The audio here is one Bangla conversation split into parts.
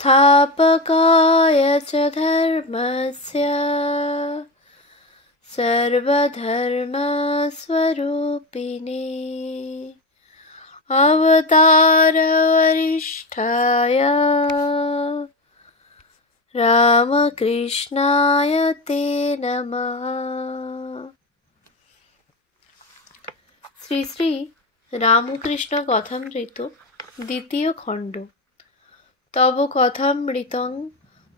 स्थापकाय च धर्मस्य सर्वधर्मस्वरूपिणे अवतारवरिष्ठाय रामकृष्णाय ते नमः। শ্রী শ্রী রামকৃষ্ণ কথামৃত দ্বিতীয় খণ্ড। তব কথামৃতং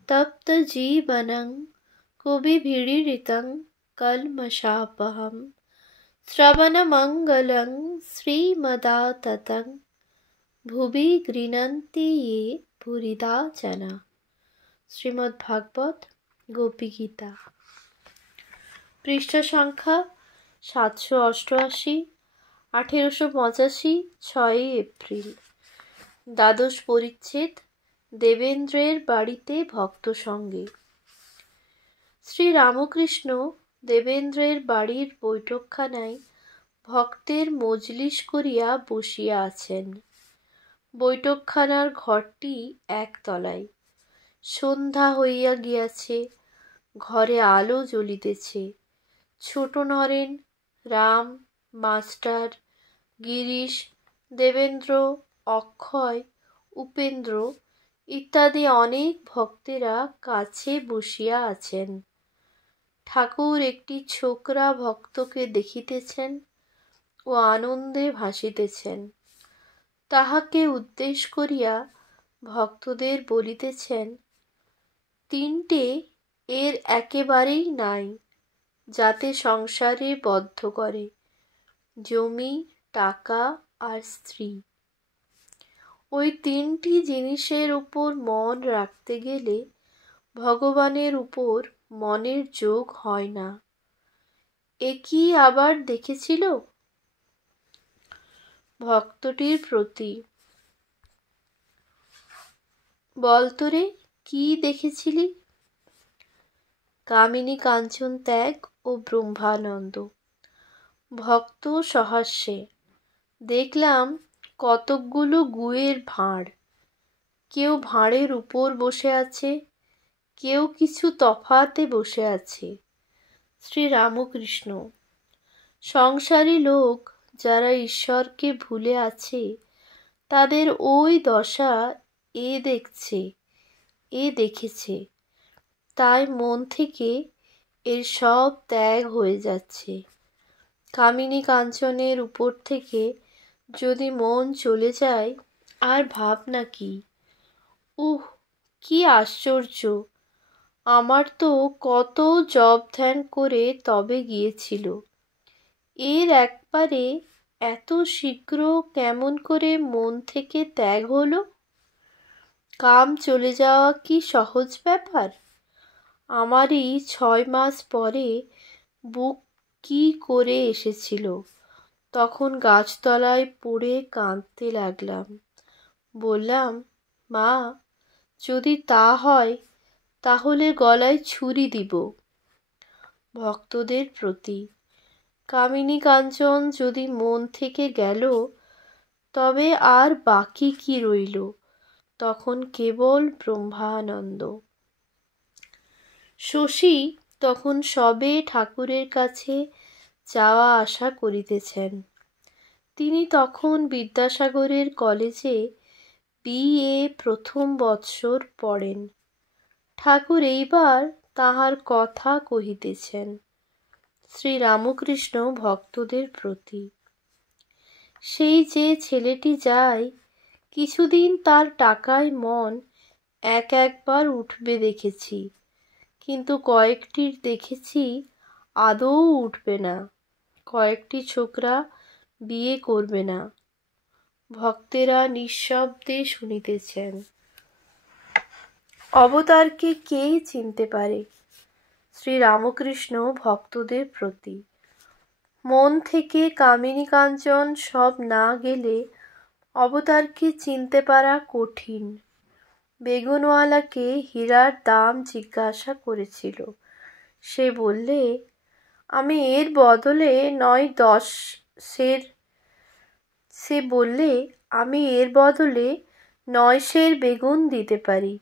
তপ্ত জীবনং কবিভিড়িরিতং কলমশাপহম শ্রবণমঙ্গলং শ্রীমদাততং ভুবি গৃণন্তি ये ভুরিদা জনা। শ্রীমদ্ভাগবত গোপীগীতা, পৃষ্ঠা সংখ্যা 788, 1885, 6 এপ্রিল। দ্বাদশ পরিচ্ছেদ, দেবেন্দ্রের বাড়িতে ভক্ত সঙ্গে। শ্রী রামকৃষ্ণ দেবেন্দ্রের বাড়ির বৈঠকখানায় ভক্তের মজলিস করিয়া বসিয়া আছেন। বৈঠকখানার ঘরটি একতলায়। সন্ধ্যা হইয়া গিয়াছে, ঘরে আলো জ্বলিতেছে। ছোট নরেন, রাম, মাস্টার, গিরিশ, দেবেন্দ্র, অক্ষয়, উপেন্দ্র ইত্যাদি অনেক ভক্তেরা কাছে বসিয়া আছেন। ঠাকুর একটি ছোকরা ভক্তকে দেখিতেছেন ও আনন্দে ভাসিতেছেন। তাহাকে উদ্দেশ্য করিয়া ভক্তদের বলিতেছেন, তিনটে এর একেবারেই নাই, যাতে সংসারে বদ্ধ করে: জমি, টাকা আর স্ত্রী। ওই তিনটি জিনিসের উপর মন রাখতে গেলে ভগবানের উপর মনের যোগ হয় না। এ কি আবার দেখেছিল? ভক্তটির প্রতি: বলতরে কি দেখেছিলি? কামিনী কাঞ্চন ত্যাগ ও ব্রহ্মানন্দ। ভক্ত সহাস্যে: দেখলাম কতকগুলো গুয়ের ভাঁড়। কেউ ভাঁড়ের উপর বসে আছে, কেউ কিছু তফাতে বসে আছে। শ্রী রামকৃষ্ণ: সংসারী লোক যারা ঈশ্বরকে ভুলে আছে, তাদের ওই দশা এ দেখছে, এ দেখেছে, তাই মন থেকে এর সব ত্যাগ হয়ে যাচ্ছে। কামিনী কাঞ্চনের উপর থেকে যদি মন চলে যায়, আর ভাবনা কি? উহ, কি আশ্চর্য! আমার তো কত জপ ধ্যান করে তবে গিয়েছিল। এর একবারে এত শীঘ্র কেমন করে মন থেকে ত্যাগ হলো? কাম চলে যাওয়া কি সহজ ব্যাপার? আমারই 6 মাস পরে বুক কি করে এসেছিল। তখন গাছতলায় পড়ে কাঁদতে লাগলাম। বললাম, মা, যদি তা হয় তাহলে গলায় ছুরি দিব। ভক্তদের প্রতি: কামিনী কাঞ্চন যদি মন থেকে গেল, তবে আর বাকি কি রইল? তখন কেবল ব্রহ্মানন্দ। শশী তখন সবে ঠাকুরের কাছে যাওয়া আসা করিতেছেন। তিনি তখন বিদ্যাসাগরের কলেজে BA প্রথম বৎসর পড়েন। ঠাকুর এইবার তাহার কথা কহিতেছেন। শ্রী রামকৃষ্ণ ভক্তদের প্রতি: সেই যে ছেলেটি যায়, কিছুদিন তার টাকায় মন একবার উঠবে দেখেছি, কিন্তু কয়েকটির দেখেছি আদৌ উঠবে না। কয়েকটি ছোকরা বিয়ে করবে না। ভক্তেরা নিঃশব্দে শুনিতেছেন। অবতারকে কে চিনতে পারে? শ্রী রামকৃষ্ণ ভক্তদের প্রতি: মন থেকে কামিনী কাঞ্চন সব না গেলে অবতারকে চিনতে পারা কঠিন। বেগুনওয়ালাকে হীরার দাম জিজ্ঞাসা করেছিল। সে বললে, আমি এর বদলে নয় 10 সের সে বললে, আমি এর বদলে 9 সের বেগুন দিতে পারি।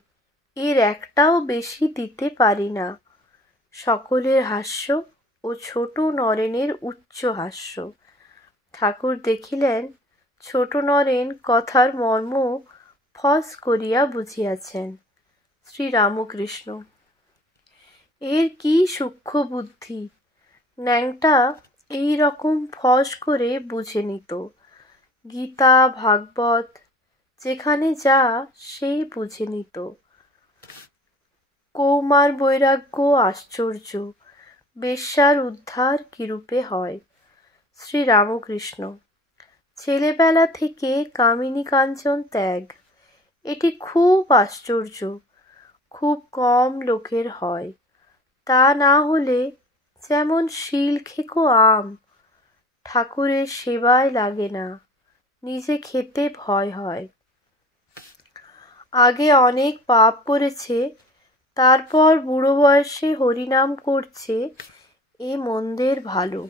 এর একটাও বেশি দিতে পারি না। সকলের হাস্য ও ছোট নরেনের উচ্চ হাস্য। ঠাকুর দেখিলেন ছোট নরেন কথার মর্ম ফস করিয়া বুঝিয়াছেন। শ্রীরামকৃষ্ণ: এর কি সূক্ষ্ম বুদ্ধি! ন্যাংটা এই রকম ফস করে বুঝে নিত। গীতা ভাগবত যেখানে যা সেই বুঝে নিত। কৌমার বৈরাগ্য আশ্চর্য। বেশ্যার উদ্ধার কিরূপে হয়। শ্রীরামকৃষ্ণ: ছেলেবেলা থেকে কামিনী কাঞ্চন ত্যাগ, এটি খুব আশ্চর্য। খুব কম লোকের হয়। তা না হলে যেমন শিলখেকো আম, ঠাকুরের সেবায় লাগে না, নিজে খেতে ভয় হয়। আগে অনেক পাপ করেছে, তারপর বুড়ো বয়সে হরিনাম করছে, এ মন্দের ভালো।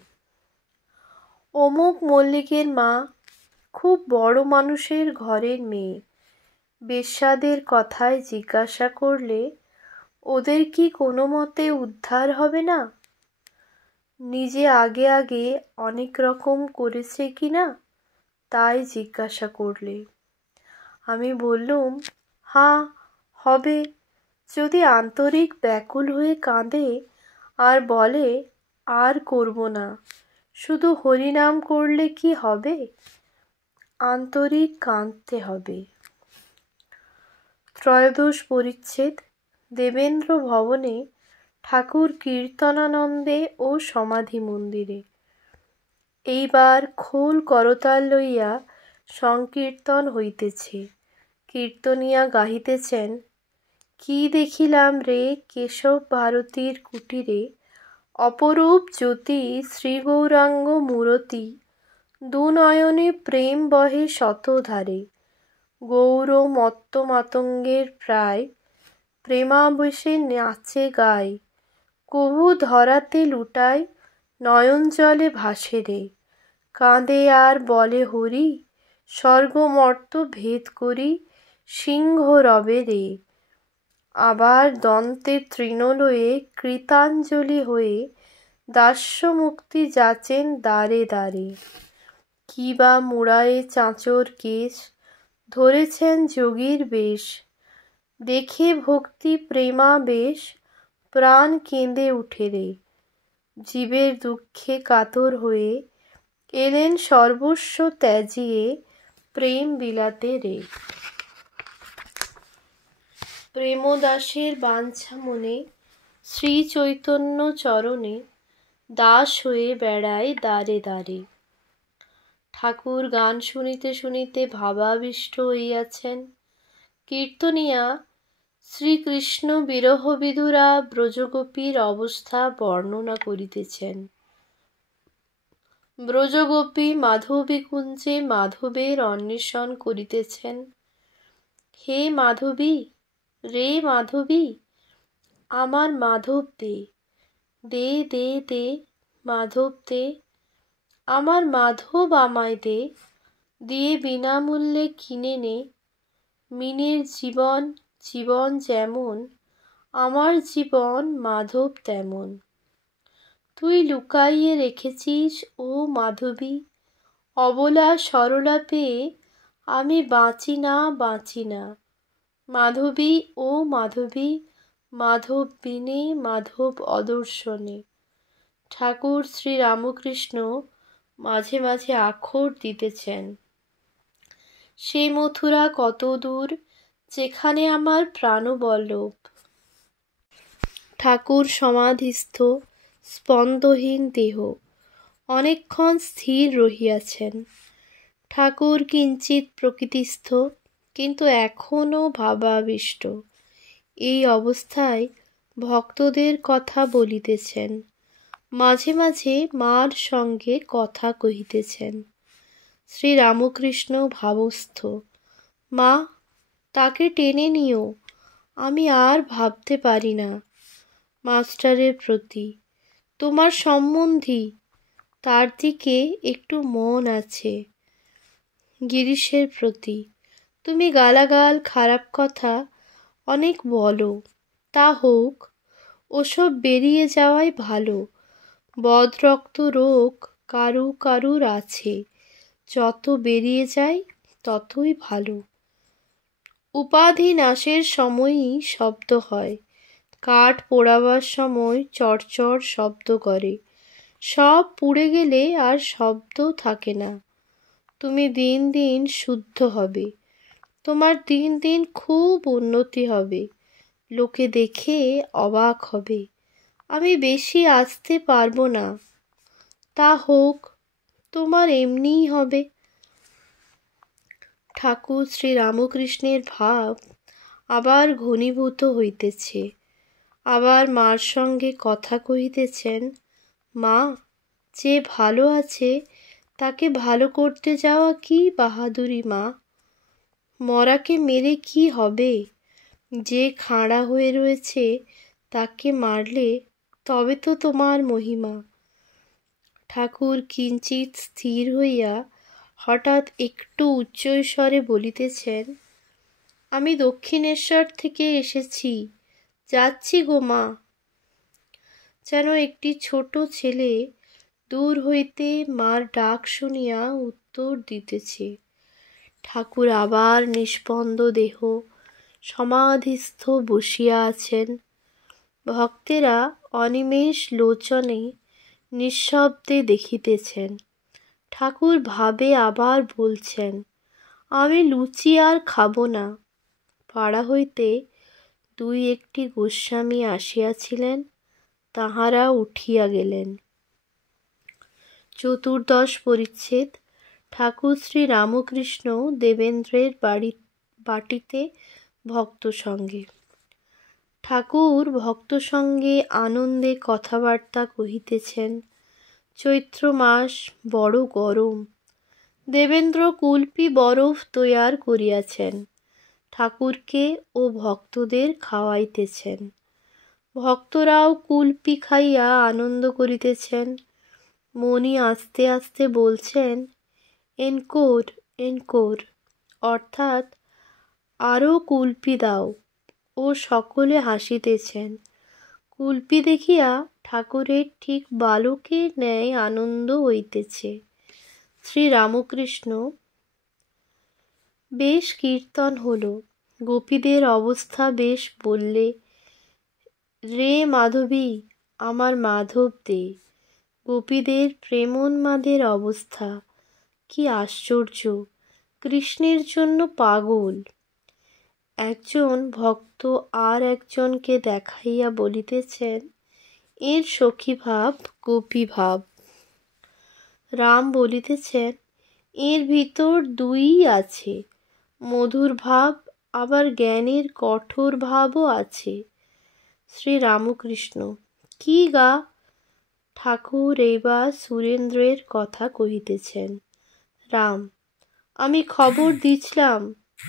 অমুক মল্লিকের মা খুব বড় মানুষের ঘরের মেয়ে। বেশ্যাদের কথায় জিজ্ঞাসা করলে ওদের কি কোনো মতে উদ্ধার হবে না? নিজে আগে আগে অনেক রকম করেছে কি না তাই জিজ্ঞাসা করলে। আমি বললুম, হাঁ হবে, যদি আন্তরিক ব্যাকুল হয়ে কাঁদে আর বলে আর করব না, শুধু হরিনাম করলে কি হবে? আন্তরিক কাঁদতে হবে। ত্রয়োদশ পরিচ্ছেদ। দেবেন্দ্র ভবনে ঠাকুর কীর্তনানন্দে ও সমাধি মন্দিরে। এইবার খোল করতাল লইয়া সংকীর্তন হইতেছে। কীর্তনিয়া গাহিতেছেন, কি দেখিলাম রে কেশব ভারতীর কুটিরে, অপরূপ জ্যোতি শ্রীগৌরাঙ্গ মূরতি, দুনয়নে প্রেম বহে শতধারে, গৌর মত্ত মাতঙ্গের প্রায়, প্রেমাবেশে নাচে গায়, কভু ধরাতে লুটায়, নয়ন জলে ভাসে রে, কাঁদে আর বলে হরি, স্বর্গ মর্ত ভেদ করি, সিংহ রবে রে। আবার দন্তে তৃণ লয়ে কৃতাঞ্জলি হয়ে দাস্য মুক্তি যাচেন দ্বারে দ্বারে। কি বা মুড়ায়ে চাঁচর কেশ, ধরেছেন যোগীর বেশ, দেখে ভক্তি প্রেমাবেশ, প্রাণ কেঁদে উঠে রে। জীবের দুঃখে কাতর হয়ে এলেন সর্বস্ব ত্যাজিয়ে, প্রেম বিলাতে রে। প্রেমদাসের বাঞ্ছা মনে, শ্রী চৈতন্য চরণে, দাস হয়ে বেড়ায় দ্বারে দ্বারে। ঠাকুর গান শুনিতে শুনিতে ভাবাবিষ্ট হইয়াছেন। কীর্তনিয়া শ্রীকৃষ্ণ বিরহ বিধুরা ব্রজগোপীর অবস্থা বর্ণনা করিতেছেন। ব্রজগোপী মাধবী কুঞ্জে মাধবের অন্বেষণ করিতেছেন। হে মাধবী, রে মাধবী, আমার মাধব দে, দে দে দে মাধব দে, আমার মাধব আমায় দে, দিয়ে বিনামূল্যে কিনে নে। মিনের জীবন জীবন যেমন, আমার জীবন মাধব তেমন। তুই লুকাইয়ে রেখেছিস ও মাধবী, অবলা সরলা পেয়ে আমি বাঁচি না বাঁচি না। মাধবী ও মাধবী, মাধব বিনে মাধব অদর্শনে। ঠাকুর শ্রীরামকৃষ্ণ মাঝে মাঝে আখর দিতেছেন, সে মথুরা কত দূর, যেখানে আমার প্রাণবল্লভ। ঠাকুর সমাধিস্থ, স্পন্দহীন দেহ, অনেকক্ষণ স্থির রহিয়াছেন। ঠাকুর কিঞ্চিৎ প্রকৃতিস্থ, কিন্তু এখনও ভাবাবিষ্ট। এই অবস্থায় ভক্তদের কথা বলিতেছেন, মাঝে মাঝে মার সঙ্গে কথা কহিতেছেন। শ্রীরামকৃষ্ণ ভাবস্থ, মা, তাকে টেনে নিও, আমি আর ভাবতে পারি না। মাস্টারের প্রতি, তোমার সম্বন্ধী, তার দিকে একটু মন আছে। গিরিশের প্রতি, তুমি গালাগাল খারাপ কথা অনেক বলো, তা হোক, ওসব বেরিয়ে যাওয়াই ভালো। বদরক্ত রোগ কারুর আছে, যত বেরিয়ে যায় ততই ভালো। উপাধি নাশের সময়ই শব্দ হয়, কাঠ পোড়াবার সময় চড়চড় শব্দ করে। সব পুড়ে গেলে আর শব্দ থাকে না। তুমি দিন দিন শুদ্ধ হবে, তোমার দিন দিন খুব উন্নতি হবে, লোকে দেখে অবাক হবে। আমি বেশি আসতে পারবো না, তা হোক, তোমার এমনিই হবে। ঠাকুর শ্রীরামকৃষ্ণের ভাব আবার ঘনীভূত হইতেছে, আবার মার সঙ্গে কথা কহিতেছেন। মা, যে ভালো আছে তাকে ভালো করতে যাওয়া কি বাহাদুরি মা! মরাকে মেরে কি হবে? যে খাঁড়া হয়ে রয়েছে তাকে মারলে তবে তো তোমার মহিমা। ঠাকুর কিঞ্চিত স্থির হইয়া হঠাৎ একটু উচ্চস্বরে বলিতেছেন, আমি দক্ষিণেশ্বর থেকে এসেছি, যাচ্ছি গো মা। যেন একটি ছোট ছেলে দূর হইতে মার ডাক শুনিয়া উত্তর দিতেছে। ঠাকুর আবার নিস্পন্দ দেহ সমাধিস্থ বসিয়া আছেন। ভক্তেরা অনিমেষ লোচনে নিঃশব্দে দেখিতেছেন। ঠাকুর ভাবে আবার বলছেন, আমি লুচি আর খাবো না। পাড়া হইতে দুই একটি গোস্বামী আসিয়াছিলেন, তাহারা উঠিয়া গেলেন। চতুর্দশ পরিচ্ছেদ। ঠাকুর শ্রীরামকৃষ্ণ দেবেন্দ্রের বাটিতে ভক্ত সঙ্গে। ঠাকুর ভক্ত সঙ্গে আনন্দে কথাবার্তা কহিতেছেন। চৈত্র মাস, বড় গরম। দেবেন্দ্র কুলপি বরফ তৈয়ার করিয়াছেন, ঠাকুরকে ও ভক্তদের খাওয়াইতেছেন। ভক্তরাও কুলপি খাইয়া আনন্দ করিতেছেন। মণি আস্তে আস্তে বলছেন, এনকোর এনকোর, অর্থাৎ আরও কুলপি দাও, ও সকলে হাসিতেছেন। কুলপি দেখিয়া ঠাকুরের ঠিক বালকের ন্যায় আনন্দ হইতেছে। শ্রীরামকৃষ্ণ, বেশ কীর্তন হলো, গোপীদের অবস্থা বেশ বললে। রে মাধবী, আমার মাধব দে। গোপীদের প্রেমোন্মাদের অবস্থা কি আশ্চর্য, কৃষ্ণের জন্য পাগল। একজন ভক্ত আর একজনকে দেখাইয়া বলিতেছেন, এর সখীভাব গোপীভাব। রাম বলিতেছেন, এর ভিতর দুইই আছে, মধুর ভাব আবার জ্ঞানের কঠোর ভাবও আছে। শ্রীরামকৃষ্ণ, কি গা? ঠাকুর এইবার সুরেন্দ্রের কথা কহিতেছেন। রাম, আমি খবর দিছিলাম,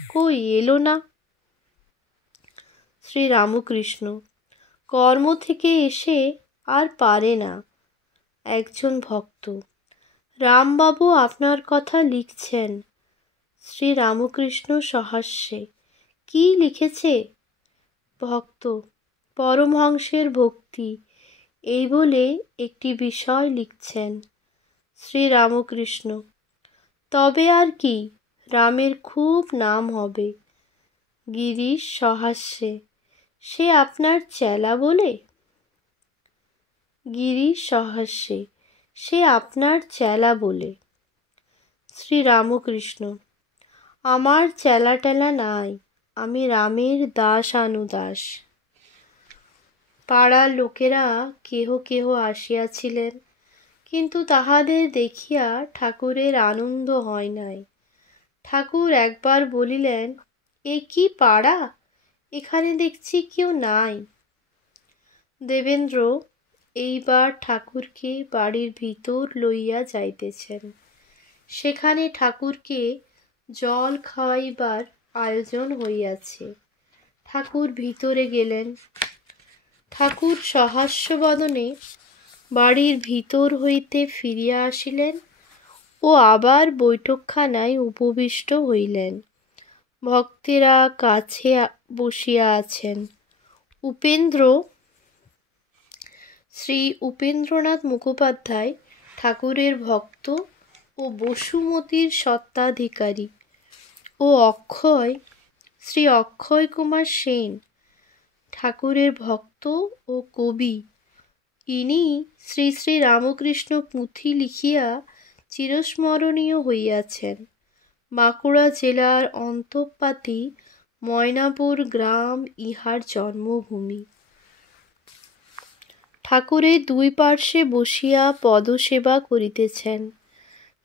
কই এলো না? শ্রীরামকৃষ্ণ, কর্ম থেকে এসে আর পারে না। একজন ভক্ত, রামবাবু আপনার কথা লিখছেন। শ্রীরামকৃষ্ণ সহাস্যে, কি লিখেছে? ভক্ত, পরমহংসের ভক্তি, এই বলে একটি বিষয় লিখছেন। শ্রীরামকৃষ্ণ, তবে আর কি, রামের খুব নাম হবে। গিরিশ সহাস্যে, সে আপনার চেলা বলে? গিরিশ সহাস্যে, সে আপনার চেলা বলে। শ্রীরামকৃষ্ণ, আমার চেলা টেলা নাই, আমি রামের দাসানুদাস। পাড়ার লোকেরা কেহ কেহ আসিয়াছিলেন, কিন্তু তাহাদের দেখিয়া ঠাকুরের আনন্দ হয় নাই। ঠাকুর একবার বলিলেন, এ কি পাড়া, এখানে দেখছি কেউ নাই। দেবেন্দ্র এইবার ঠাকুরকে বাড়ির ভিতর লইয়া যাইতেছেন। সেখানে ঠাকুরকে জল খাওয়াইবার আয়োজন হইয়াছে। ঠাকুর ভিতরে গেলেন। ঠাকুর সহাস্যবদনে বাড়ির ভিতর হইতে ফিরিয়া আসিলেন ও আবার বৈঠকখানায় উপবিষ্ট হইলেন। ভক্তেরা কাছে বসিয়া আছেন। শ্রী উপেন্দ্রনাথ মুখোপাধ্যায় ঠাকুরের ভক্ত ও বসুমতীর স্বত্বাধিকারী ও শ্রী অক্ষয় কুমার সেন ঠাকুরের ভক্ত ও কবি। ইনি শ্রী শ্রী রামকৃষ্ণ পুঁথি লিখিয়া চিরস্মরণীয় হইয়াছেন। বাঁকুড়া জেলার অন্তঃপাতি ময়নাপুর গ্রাম ইহার জন্মভূমি। ঠাকুরের দুই পার্শ্বে বসিয়া পদসেবা করিতেছেন।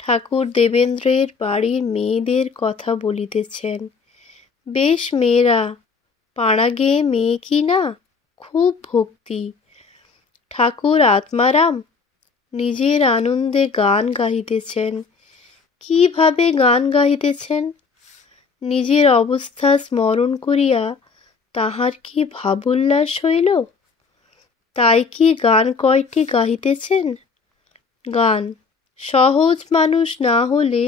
ঠাকুর দেবেন্দ্রের বাড়ির মেয়েদের কথা বলিতেছেন। বেশ মেয়েরা, পাড়া গেয়ে মেয়ে কি না, খুব ভক্তি। ঠাকুর আত্মারাম নিজের আনন্দে গান গাহিতেছেন। কিভাবে গান গাহিতেছেন? নিজের অবস্থা স্মরণ করিয়া তাহার কি ভাবোল্লাস হইল? তাই কি গান কয়টি গাহিতেছেন? গান সহজ মানুষ না হলে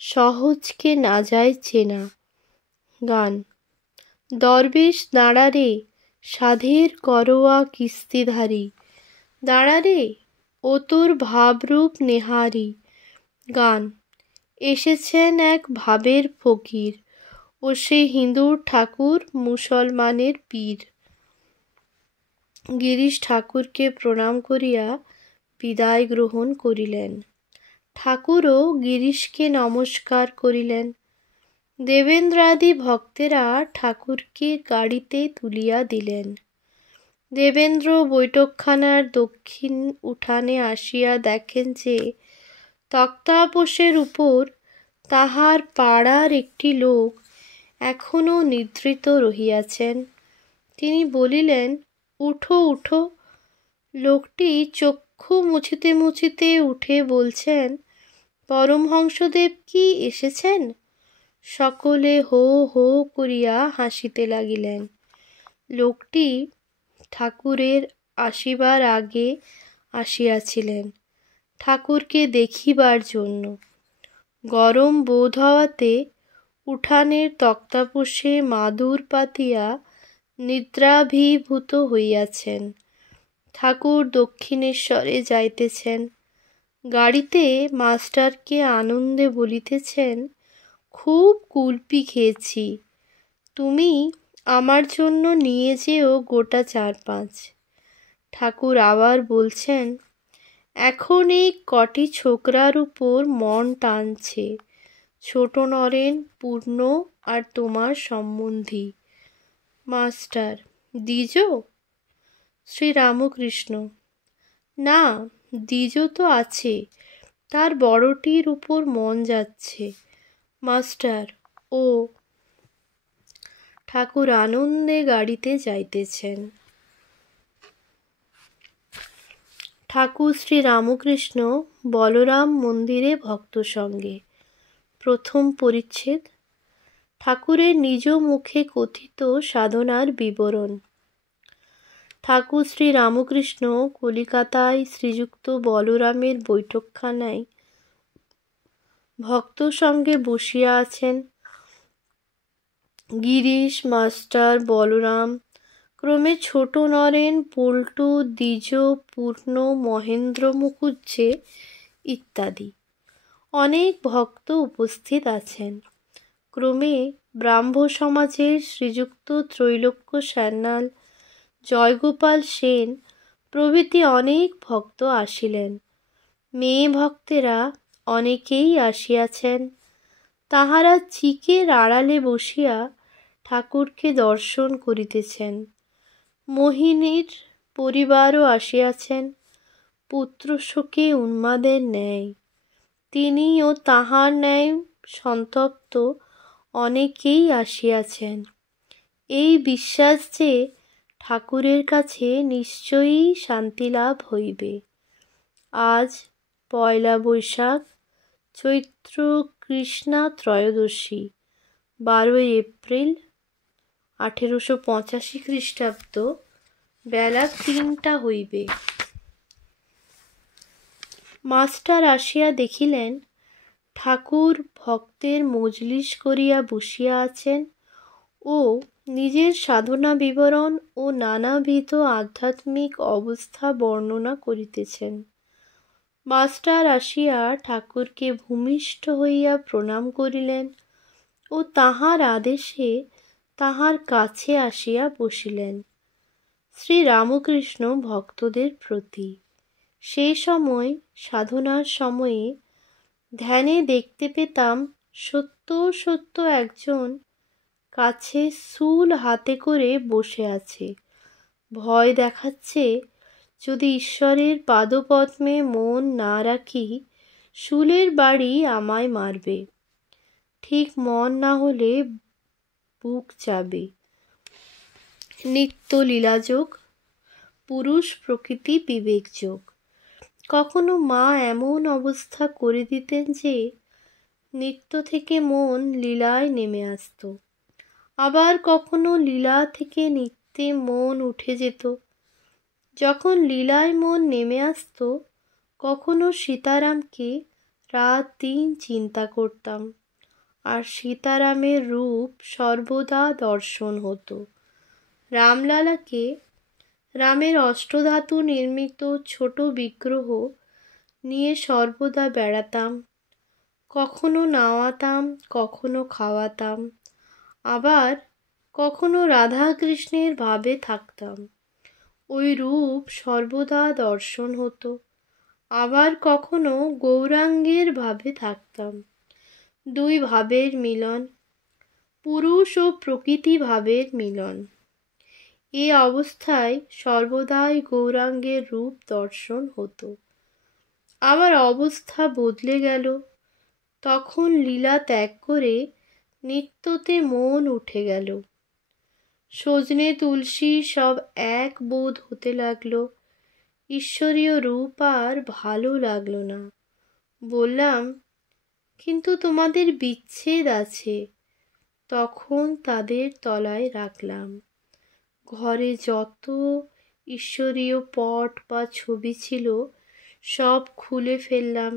সহজকে না যায় চেনা। গান দরবেশ দাঁড়ারে, সাধের করোয়া কিস্তিধারী, দাঁড়ারে ও তোর ভাবরূপ নেহারি। গান এসেছেন এক ভাবের ফকির, ও সে হিন্দুর ঠাকুর মুসলমানের পীর। গিরিশ ঠাকুরকে প্রণাম করিয়া বিদায় গ্রহণ করিলেন। ঠাকুরও গিরিশকে নমস্কার করিলেন। দেবেন্দ্রাদি ভক্তেরা ঠাকুরকে গাড়িতে তুলিয়া দিলেন। দেবেন্দ্র বৈঠকখানার দক্ষিণ উঠানে আসিয়া দেখেন যে তক্তাপোশের উপর তাহার পাড়ার একটি লোক এখনও নিদ্রিত রহিয়াছেন। তিনি বলিলেন, উঠো উঠো। লোকটি চক্ষু মুছিতে মুছিতে উঠে বলছেন, পরমহংসদেব কি এসেছেন? সকলে হো হো করিয়া হাসিতে লাগিলেন। লোকটি ঠাকুরের আসিবার আগে আসিয়াছিলেন ঠাকুরকে দেখিবার জন্য। গরম বোধ হওয়াতে উঠানের তক্তাপোশে মাদুর পাতিয়া নিদ্রাভিভূত হইয়াছেন। ঠাকুর দক্ষিণেশ্বরে যাইতেছেন। গাড়িতে মাস্টারকে আনন্দে বলিতেছেন, খুব কুলপি খেয়েছি, তুমি আমার জন্য নিয়ে যেও গোটা 4-5। ঠাকুর আবার বলছেন, এখন এই কটি ছোকরার উপর মন টানছে, ছোট নরেন, পূর্ণ আর তোমার সম্বন্ধী। মাস্টার, দ্বিজ? শ্রীরামকৃষ্ণ, না, দ্বিজ তো আছে, তার বড়টির উপর মন যাচ্ছে। মাস্টার, ও। ঠাকুর আনন্দে গাড়িতে যাইতেছেন। ঠাকুর শ্রীরামকৃষ্ণ বলরাম মন্দিরে ভক্ত সঙ্গে। প্রথম পরিচ্ছেদ। ঠাকুরের নিজ মুখে কথিত সাধনার বিবরণ। ঠাকুর শ্রীরামকৃষ্ণ কলিকাতায় শ্রীযুক্ত বলরামের বৈঠকখানায় ভক্ত সঙ্গে বসিয়া আছেন। গিরিশ, মাস্টার, বলরাম, ক্রমে ছোট নরেন, পল্টু, দ্বিজ, পূর্ণ, মহেন্দ্র মুখুজ্জে ইত্যাদি অনেক ভক্ত উপস্থিত আছেন। ক্রমে ব্রাহ্ম সমাজের শ্রীযুক্ত ত্রৈলোক্য সান্যাল, জয়গোপাল সেন প্রভৃতি অনেক ভক্ত আসিলেন। মেয়ে ভক্তেরা অনেকেই আসিয়াছেন। তাহারা চিকের আড়ালে বসিয়া ঠাকুরকে দর্শন করিতেছেন। মোহিনীর পরিবারও আসিয়াছেন, পুত্রশোকে উন্মাদের ন্যায়। তিনি ও তাহার ন্যায় সন্তপ্ত অনেকেই আসিয়াছেন, এই বিশ্বাস যে ঠাকুরের কাছে নিশ্চয়ই শান্তিলাভ হইবে। আজ 1 বৈশাখ, চৈত্র কৃষ্ণা ত্রয়োদশী, 12 এপ্রিল 1885 খ্রিস্টাব্দ, বেলা 3টা হইবে। মাস্টার আসিয়া দেখিলেন ঠাকুর ভক্তের মজলিস করিয়া বসিয়া আছেন ও নিজের সাধনা বিবরণ ও নানাবিধ আধ্যাত্মিক অবস্থা বর্ণনা করিতেছেন। মাস্টার আসিয়া ঠাকুরকে ভূমিষ্ঠ হইয়া প্রণাম করিলেন ও তাহার আদেশে তাহার কাছে আসিয়া বসিলেন। শ্রী রামকৃষ্ণ ভক্তদের প্রতি। সেই সময় সাধনার সময়ে ধ্যানে দেখতে পেতাম সত্য সত্য একজন কাছে শূল হাতে করে বসে আছে, ভয় দেখাচ্ছে যদি ঈশ্বরের পাদপদ্মে মন না রাখি শূলের বাড়ি আমায় মারবে, ঠিক মন না হলে বুক যাবে। নিত্য লীলাযোগ, পুরুষ প্রকৃতি বিবেক যোগ। কখনো মা এমন অবস্থা করে দিতেন যে নিত্য থেকে মন লীলায় নেমে আসত, আবার কখনো লীলা থেকে নিত্যে মন উঠে যেত। যখন লীলায় মন নেমে আসত কখনো সীতারামকে রাত দিন চিন্তা করতাম, আর সীতারামের রূপ সর্বদা দর্শন হতো। রামলালাকে, রামের অষ্টধাতু নির্মিত ছোট বিগ্রহ নিয়ে সর্বদা বেড়াতাম, কখনো নাওয়াতাম, কখনো খাওয়াতাম, আবার কখনো রাধাকৃষ্ণের ভাবে থাকতাম, ওই রূপ সর্বদা দর্শন হতো। আবার কখনো গৌরাঙ্গের ভাবে থাকতাম, দুই ভাবের মিলন, পুরুষ ও প্রকৃতি ভাবের মিলন। এই অবস্থায় সর্বদাই গৌরাঙ্গের রূপ দর্শন হতো। আবার অবস্থা বদলে গেল, তখন লীলা ত্যাগ করে নিত্যতে মন উঠে গেল। সজনে তুলসী সব এক বোধ হতে লাগলো, ঈশ্বরীয় রূপ আর ভালো লাগলো না। বললাম, কিন্তু তোমাদের বিচ্ছেদ আছে। তখন তাদের তলায় রাখলাম। ঘরে যত ঈশ্বরীয় পট বা ছবি ছিল সব খুলে ফেললাম।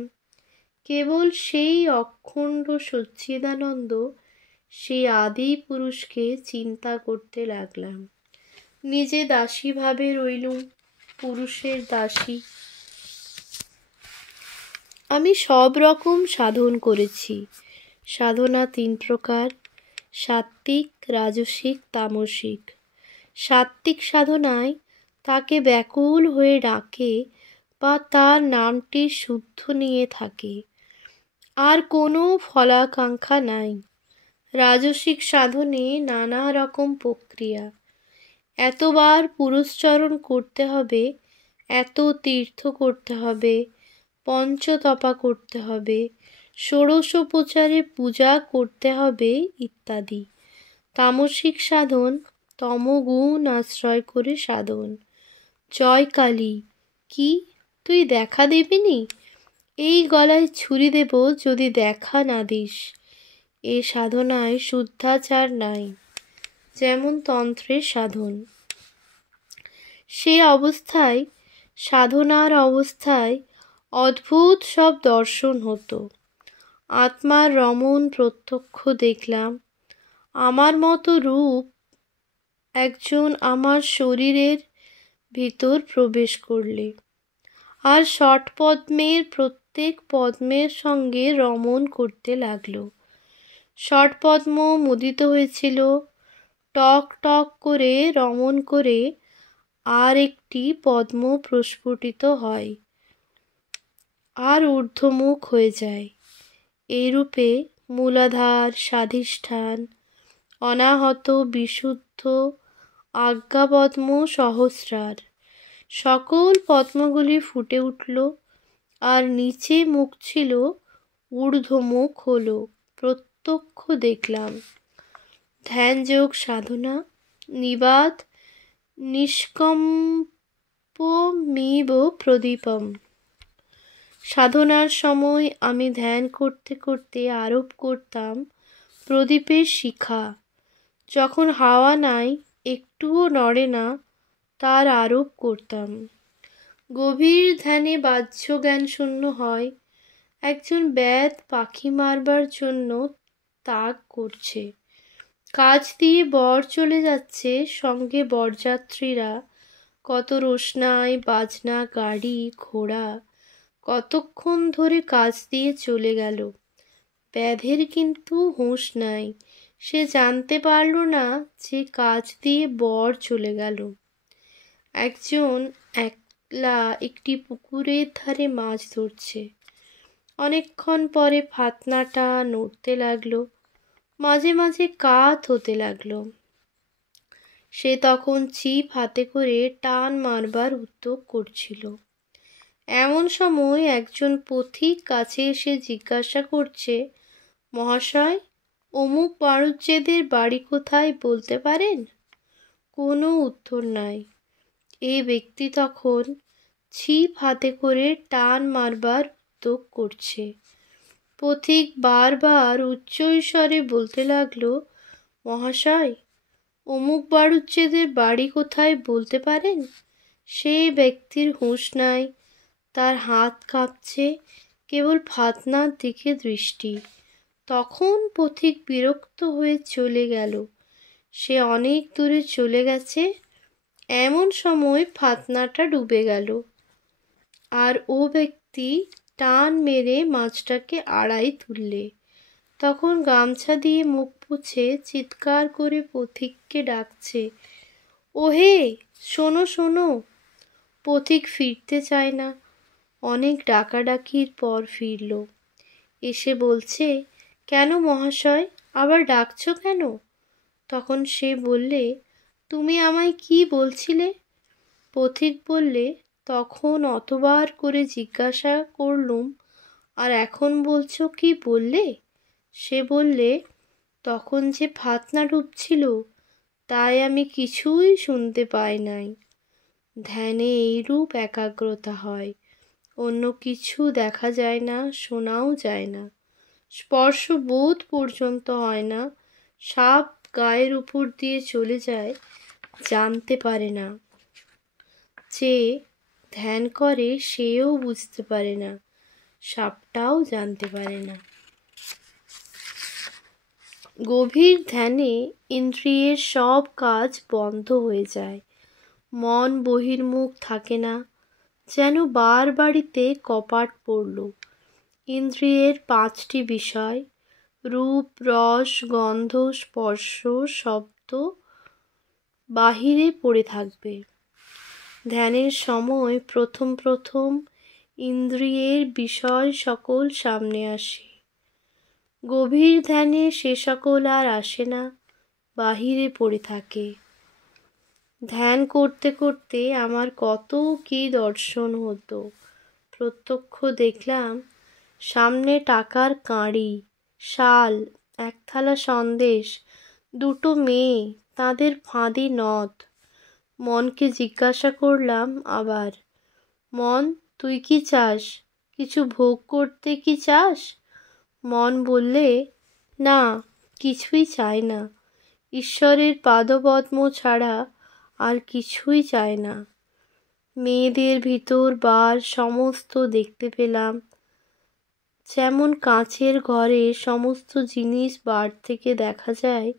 কেবল সেই অখণ্ড সচ্চিদানন্দ, সেই আদি পুরুষকে চিন্তা করতে লাগলাম। নিজে দাসী ভাবে রইলুম, পুরুষের দাসী। আমি সব রকম সাধন করেছি। সাধনা 3 প্রকার: সাত্ত্বিক, রাজসিক, তামসিক। সাত্ত্বিক সাধনায় তাকে ব্যাকুল হয়ে ডাকে বা তার নামটি শুদ্ধ নিয়ে থাকে, আর কোনো ফলাকাঙ্ক্ষা নাই। রাজসিক সাধনে নানা রকম প্রক্রিয়া, এতবার পুরুষচরণ করতে হবে, এত তীর্থ করতে হবে, পঞ্চতপা করতে হবে, ষোড়শোপচারে পূজা করতে হবে ইত্যাদি। তামসিক সাধন তমগুণ আশ্রয় করে সাধন। জয় কালী, কি তুই দেখা দিবিনি? এই গলায় ছুরি দেব যদি দেখা না দিস। এ সাধনায় শুদ্ধাচার নাই, যেমন তন্ত্রের সাধন। সে অবস্থায়, সাধনার অবস্থায় অদ্ভুত সব দর্শন হতো। আত্মার রমণ প্রত্যক্ষ দেখলাম। আমার মতো রূপ একজন আমার শরীরের ভিতর প্রবেশ করলে, আর ষটপদ্মের প্রত্যেক পদ্মের সঙ্গে রমণ করতে লাগলো। ষটপদ্ম মুদিত হয়েছিল, টক টক করে রমণ করে আর একটি পদ্ম প্রস্ফুটিত হয় আর ঊর্ধ্বমুখ হয়ে যায়। এইরূপে মূলাধার, স্বাধিষ্ঠান, অনাহত, বিশুদ্ধ, আজ্ঞাপদ্ম, সহস্রার সকল পদ্মগুলি ফুটে উঠল, আর নিচে মুখ ছিল, ঊর্ধ্বমুখ হলো, প্রত্যক্ষ দেখলাম। ধ্যানযোগ সাধনা। নিবাত নিষ্কম্পমিব প্রদীপম। সাধনার সময় আমি ধ্যান করতে করতে আরোপ করতাম প্রদীপের শিখা। যখন হাওয়া নাই, একটুও নড়ে না, তার আরোপ করতাম। গভীর ধ্যানে বাহ্য জ্ঞান শূন্য হয়, একজন ব্যাত পাখি মারবার জন্য তাক করছে। কাজ দিয়ে বর চলে যাচ্ছে, সঙ্গে বরযাত্রীরা। কত রোশনাই, বাজনা, গাড়ি ঘোড়া কতক্ষণ ধরে কাজ দিয়ে চলে গেল। ব্যাধের কিন্তু হুঁশ নাই, সে জানতে পারল না যে কাজ দিয়ে বর চলে গেল। একজন একলা একটি পুকুরের ধারে মাছ ধরছে। অনেকক্ষণ পরে ফাতনাটা নড়তে লাগলো, মাঝে মাঝে কাত হতে লাগলো। সে তখন ছিপ হাতে করে টান মারবার উদ্যোগ করছিল। এমন সময় একজন পথিক কাছে এসে জিজ্ঞাসা করছে, মহাশয়, অমুক বাড়ুজ্যেদের বাড়ি কোথায় বলতে পারেন? কোনো উত্তর নাই। এ ব্যক্তি তখন ছিপ হাতে করে টান মারবার উদ্যোগ করছে। পথিক বারবার উচ্চ স্বরে বলতে লাগলো, মহাশয়, অমুক বাড়ুজ্যেদের বাড়ি কোথায় বলতে পারেন? সেই ব্যক্তির হুঁশ নাই, তার হাত কাঁপছে, কেবল ফাতনার দিকে দৃষ্টি। তখন পথিক বিরক্ত হয়ে চলে গেল। সে অনেক দূরে চলে গেছে। এমন সময় ফাতনাটা ডুবে গেল, আর ও ব্যক্তি টান মেরে মাছটাকে আড়াই তুললে। তখন গামছা দিয়ে মুখ পুছে চিৎকার করে পথিককে ডাকছে, ওহে, শোনো শোনো। পথিক ফিরতে চায় না। অনেক ডাকাডাকির পর ফিরল। এসে বলছে, কেন মহাশয়, আবার ডাকছো কেন? তখন সে বললে, তুমি আমায় কি বলছিলে? পথিক বললে, তখন অতবার করে জিজ্ঞাসা করলুম, আর এখন বলছো কি বললে? সে বললে, তখন যে ফাতনা ডুবছিল, তাই আমি কিছুই শুনতে পাই নাই। ধ্যানে এইরূপ একাগ্রতা হয়, অন্য কিছু দেখা যায় না, শোনাও যায় না, স্পর্শ বোধ পর্যন্ত হয় না। সাপ গায়ের উপর দিয়ে চলে যায়, জানতে পারে না। যে ধ্যান করে সেও বুঝতে পারে না, সাপটাও জানতে পারে না। গভীর ধ্যানে ইন্দ্রিয়ের সব কাজ বন্ধ হয়ে যায়, মন বহির্মুখ থাকে না, যেন বার বাড়িতে কপাট পড়ল। ইন্দ্রিয়ের পাঁচটি বিষয়, রূপ, রস, গন্ধ, স্পর্শ, শব্দ, বাহিরে পড়ে থাকবে। ধ্যানের সময় প্রথম প্রথম ইন্দ্রিয়ের বিষয় সকল সামনে আসে। গভীর ধ্যানে সে সকল আর আসে না, বাহিরে পড়ে থাকে। ধ্যান করতে করতে আমার কত কি দর্শন হতো। প্রত্যক্ষ দেখলাম, সামনে টাকার কাঁড়ি, শাল, এক থালা সন্দেশ, দুটো মেয়ে, তাদের ফাঁদি নথ। মনকে জিজ্ঞাসা করলাম আবার, মন, তুই কি চাস? কিছু ভোগ করতে কি চাস? মন বললে, না, কিছুই চাই না, ঈশ্বরের পাদপদ্ম ছাড়া আর কিছুই চায় না। মেয়েদের ভিতর বার সমস্ত দেখতে পেলাম, যেমন কাঁচের ঘরে সমস্ত জিনিস বার থেকে দেখা যায়।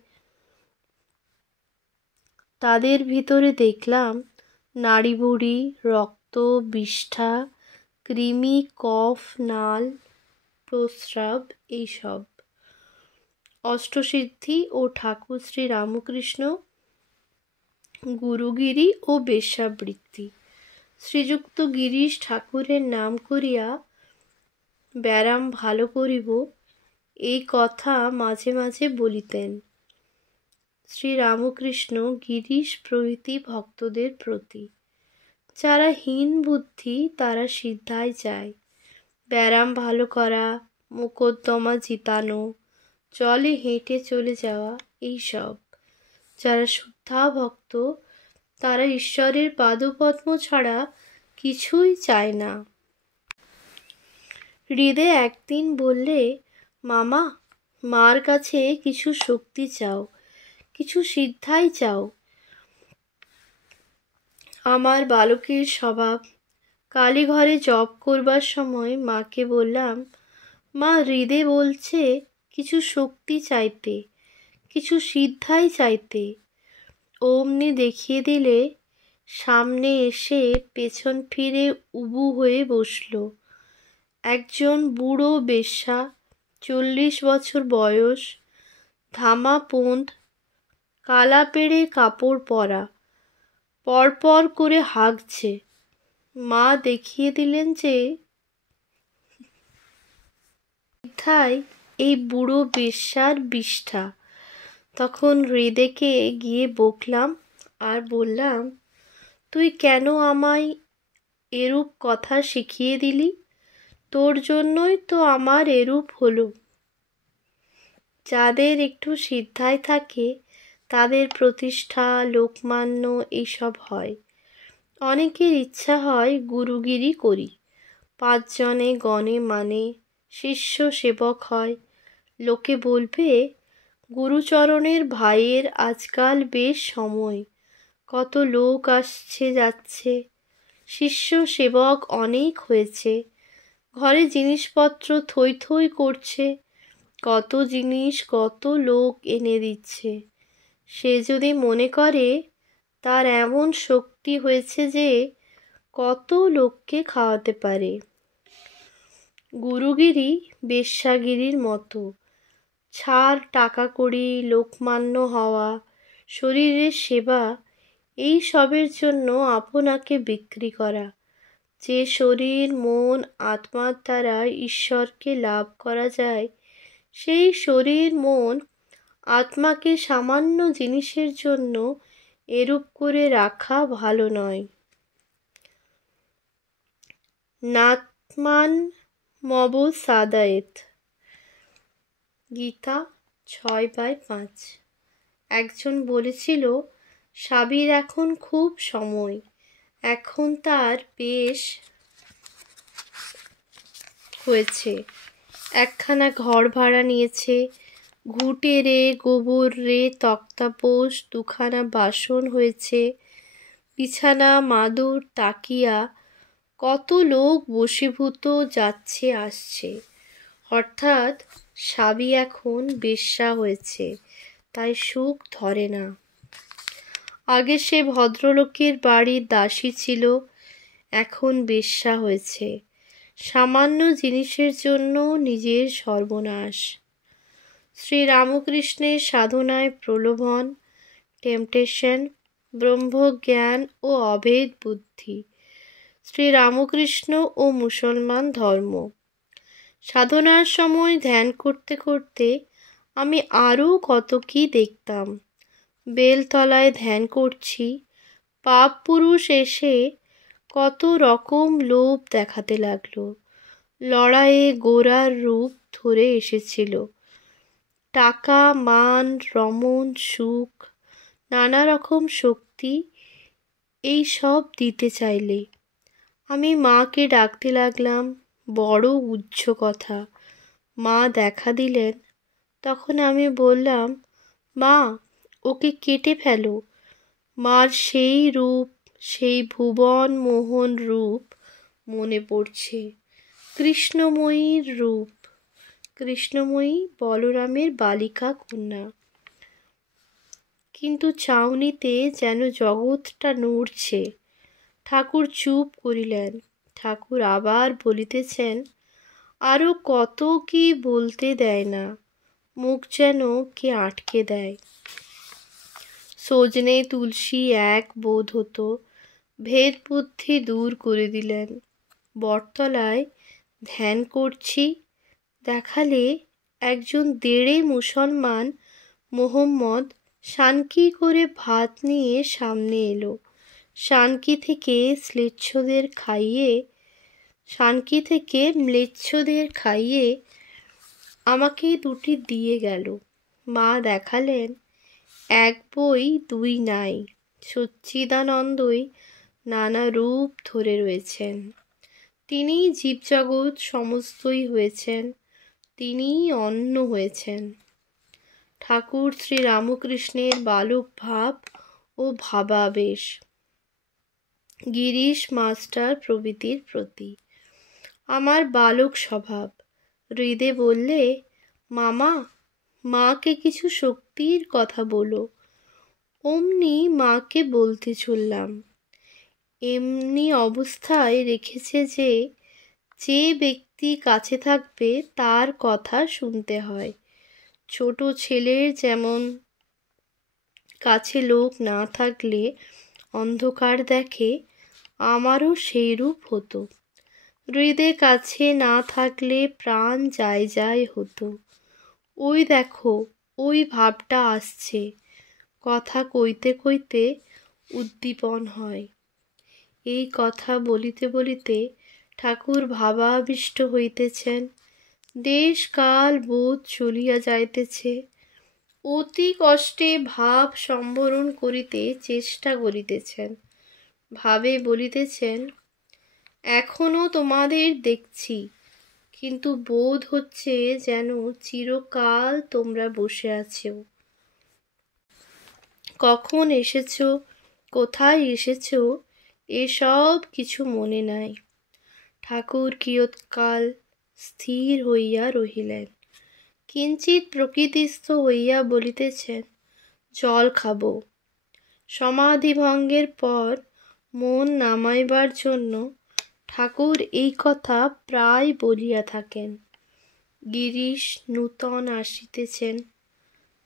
তাদের ভিতরে দেখলাম নাড়িভুড়ি, রক্ত, বিষ্ঠা, কৃমি, কফ, নাল, প্রস্রাব, এইসব। অষ্টসিদ্ধি ও ঠাকুর শ্রী রামকৃষ্ণ, গুরুগিরি ও বেশ্যাবৃত্তি। শ্রীযুক্ত গিরিশ ঠাকুরের নাম করিয়া ব্যারাম ভালো করিব, এই কথা মাঝে মাঝে বলিতেন। শ্রীরামকৃষ্ণ গিরিশ প্রভৃতি ভক্তদের প্রতি। যারা হীন বুদ্ধি তারা সিদ্ধায় যায়। ব্যারাম ভালো করা, মোকদ্দমা জিতানো, জলে হেঁটে চলে যাওয়া, এইসব। যারা শুদ্ধা ভক্ত তারা ঈশ্বরের পাদপদ্ম ছাড়া কিছুই চায় না। হৃদে একদিন বললে, মামা, মার কাছে কিছু শক্তি চাও, কিছু সিদ্ধাই চাও। আমার বালকের স্বভাব। কালীঘরে জপ করবার সময় মাকে বললাম, মা হৃদে বলছে কিছু শক্তি চাইতে, কিছু সিদ্ধাই চাইতে। অমনি দেখিয়ে দিলে সামনে এসে পেছন ফিরে উবু হয়ে বসল একজন বুড়ো বেশ্যা, 40 বছর বয়স, ধামা পোঁদ, কালা পেড়ে কাপড় পরা, পরপর করে হাঁকছে। মা দেখিয়ে দিলেন যে সিদ্ধাই এই বুড়ো বেশ্যার বিষ্ঠা। তখন হৃদেকে গিয়ে বকলাম আর বললাম, তুই কেন আমায় এরূপ কথা শিখিয়ে দিলি? তোর জন্যই তো আমার এরূপ হলো। যাদের একটু সিদ্ধায় থাকে তাদের প্রতিষ্ঠা, লোকমান্য এইসব হয়। অনেকের ইচ্ছা হয় গুরুগিরি করি, 5 জনে গণে মানে, শিষ্য সেবক হয়। লোকে বলবে, গুরুচরণের ভাইয়ের আজকাল বেশ সময়, কত লোক আসছে যাচ্ছে, শিষ্য সেবক অনেক হয়েছে, ঘরে জিনিসপত্র থই থই করছে, কত জিনিস কত লোক এনে দিচ্ছে। সে যদি মনে করে তার এমন শক্তি হয়েছে যে কত লোককে খাওয়াতে পারে, গুরুগিরি বেশ্যাগিরির মতো। ছাড় টাকা কড়ি, লোকমান্য হওয়া, শরীরের সেবা, এই সবের জন্য আপনাকে বিক্রি করা। যে শরীর মন আত্মার দ্বারা ঈশ্বরকে লাভ করা যায়, সেই শরীর মন আত্মাকে সামান্য জিনিসের জন্য এরূপ করে রাখা ভালো নয়। নাত্মান মবসাদায়েত। গীতা 6/5। একজন বলেছিল, সাবির এখন খুব সময়, এখন তার বেশ হয়েছে, একখানা ঘর ভাড়া নিয়েছে, ঘুঁটে রে, গোবর রে, তক্তাপোষ, 2খানা বাসন হয়েছে, বিছানা, মাদুর, তাকিয়া, কত লোক বশীভূত যাচ্ছে আসছে। অর্থাৎ সাবি এখন বেশ্যা হয়েছে, তাই সুখ ধরে না। আগে সে ভদ্রলোকের বাড়ির দাসী ছিল, এখন বেশ্যা হয়েছে। সামান্য জিনিসের জন্য নিজের সর্বনাশ। শ্রীরামকৃষ্ণের সাধনায় প্রলোভন, টেম্পটেশন, ব্রহ্মজ্ঞান ও অভেদ বুদ্ধি। শ্রীরামকৃষ্ণ ও মুসলমান ধর্ম। সাধনার সময় ধ্যান করতে করতে আমি আরও কত কি দেখতাম। বেলতলায় ধ্যান করছি, পাপ পুরুষ এসে কত রকম লোভ দেখাতে লাগলো। লড়াইয়ে গোরার রূপ ধরে এসেছিল। টাকা, মান, রমণ, সুখ, নানা রকম শক্তি, এই সব দিতে চাইলে। আমি মাকে ডাকতে লাগলাম, বড় উচ্চ কথা। মা দেখা দিলেন। তখন আমি বললাম, মা, ওকে কেটে ফেলো। মার সেই রূপ, সেই ভুবন মোহন রূপ মনে পড়ছে, কৃষ্ণময়ীর রূপ। কৃষ্ণময়ী বলরামের বালিকা কন্যা। কিন্তু চাউনিতে যেন জগৎটা নড়ছে। ঠাকুর চুপ করিলেন। ঠাকুর আবার বলিতেছেন, আরও কত কি বলতে দেয় না, মুখ যেন কে আটকে দেয়। সজনে তুলসী এক বোধ হতো, ভেদ বুদ্ধি দূর করে দিলেন। বটতলায় ধ্যান করছি, দেখালে একজন দেড়ে মুসলমান মোহাম্মদ সানকি করে ভাত নিয়ে সামনে এলো। সানকি থেকে ম্লেচ্ছদের খাইয়ে আমাকে 2টি দিয়ে গেল। মা দেখালেন, এক বই 2 নাই, সচ্চিদানন্দই নানা রূপ ধরে রয়েছেন। তিনিই জীবজগৎ সমস্তই হয়েছেন, তিনিই অন্ন হয়েছেন। ঠাকুর শ্রীরামকৃষ্ণের বালক ভাব ও ভাবাবেশ, গিরিশ মাস্টার প্রভৃতির প্রতি আমার বালক স্বভাব। হৃদে বললে, মামা, মাকে কিছু শক্তির কথা বলো। অমনি মাকে বলতে চললাম, এমনি অবস্থায় রেখেছে যে যে ব্যক্তি কাছে থাকবে তার কথা শুনতে হয়। ছোট ছেলের যেমন কাছে লোক না থাকলে অন্ধকার দেখে, আমারও সেই রূপ হতো। হৃদে কাছে না থাকলে প্রাণ যায় যায় হতো। ওই দেখো, ওই ভাবটা আসছে। কথা কইতে কইতে উদ্দীপন হয়। এই কথা বলিতে বলিতে ঠাকুর ভাবাবিষ্ট হইতেছেন। দেশ কাল বোধ চলিয়া যাইতেছে। অতি কষ্টে ভাব সম্বরণ করিতে চেষ্টা করিতেছেন। ভাবে বলিতেছেন, এখনো তোমাদের দেখছি, কিন্তু বোধ হচ্ছে যেন চিরকাল তোমরা বসে আছো। কখন এসেছো, কোথায় এসেছো, এসব কিছু মনে নাই। ঠাকুর কিয়ৎকাল স্থির হইয়া রহিলেন। কিঞ্চিৎ প্রকৃতিস্থ হইয়া বলিতেছেন, জল খাব। সমাধিভঙ্গের পর মন নামাইবার জন্য ঠাকুর এই কথা প্রায় বলিয়া থাকেন। গিরিশ নূতন আসিতেছেন,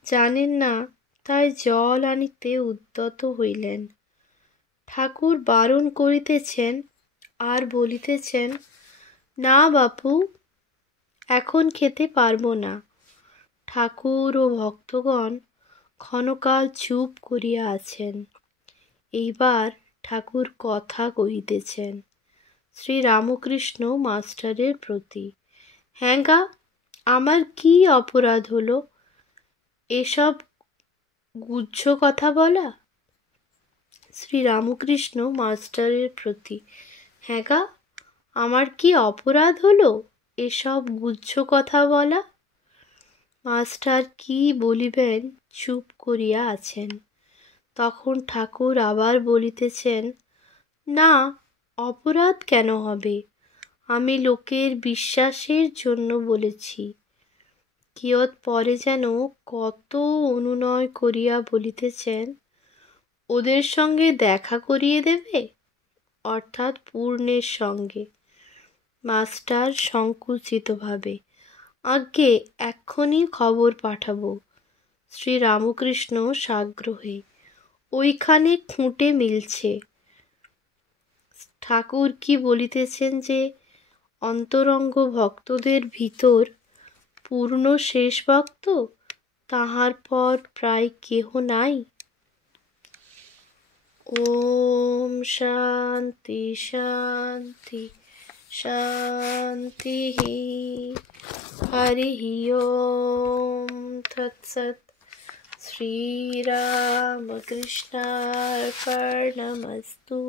জানেন না, তাই জল আনিতে উদ্যত হইলেন। ঠাকুর বারণ করিতেছেন আর বলিতেছেন, না বাপু, এখন খেতে পারব না। ঠাকুর ও ভক্তগণ ক্ষণকাল চুপ করিয়া আছেন। এইবার ঠাকুর কথা কহিতেছেন শ্রীরামকৃষ্ণ মাস্টারের প্রতি। হ্যাঁ গা, আমার কি অপরাধ হলো এসব গুচ্ছ কথা বলা? শ্রীরামকৃষ্ণ মাস্টারের প্রতি, হ্যাঁ গা, আমার কি অপরাধ হলো এসব গুচ্ছ কথা বলা? মাস্টার কি বলিবেন, চুপ করিয়া আছেন। তখন ঠাকুর আবার বলিতেছেন, না, অপরাধ কেন হবে? আমি লোকের বিশ্বাসের জন্য বলেছি। কিয়ৎ পরে যেন কত অনুনয় করিয়া বলিতেছেন, ওদের সঙ্গে দেখা করিয়ে দেবে, অর্থাৎ পূর্ণের সঙ্গে। মাস্টার সংকুচিতভাবে, আজ্ঞে, এক্ষুনি খবর পাঠাবো। শ্রীরামকৃষ্ণ সাগ্রহে, ওইখানে খুঁটে মিলছে। ঠাকুর কি বলিতেছেন যে অন্তরঙ্গ ভক্তদের ভিতর পূর্ণ শেষ ভক্ত, তাহার পর প্রায় কেহ নাই। ওম শান্তি শান্তি শান্তি। হরি ওম তৎসৎ। শ্রীরামকৃষ্ণার্পণমস্তু।